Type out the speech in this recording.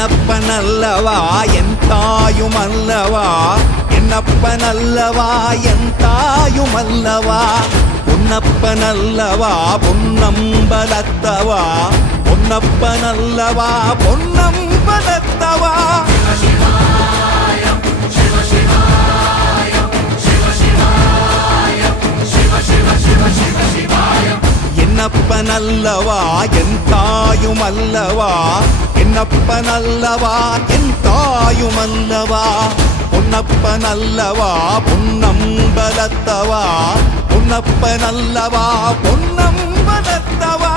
என்னப்பனல்லவா என் தாயுமல்லவா, என்னப்பனல்லவா என் தாயுமல்லவா, பொன்னப்பனல்லவா பொன்னம்பலத்தவா, பொன்னப்பனல்லவா பொன்னம்பலத்தவா. என்னப்பனல்லவா என் தாயுமல்லவா, என்னப்பனல்லவா என் தாயுமல்லவா, பொன்னப்பனல்லவா பொன்னம்பலத்தவா, பொன்னப்பனல்லவா பொன்னம்பலத்தவா.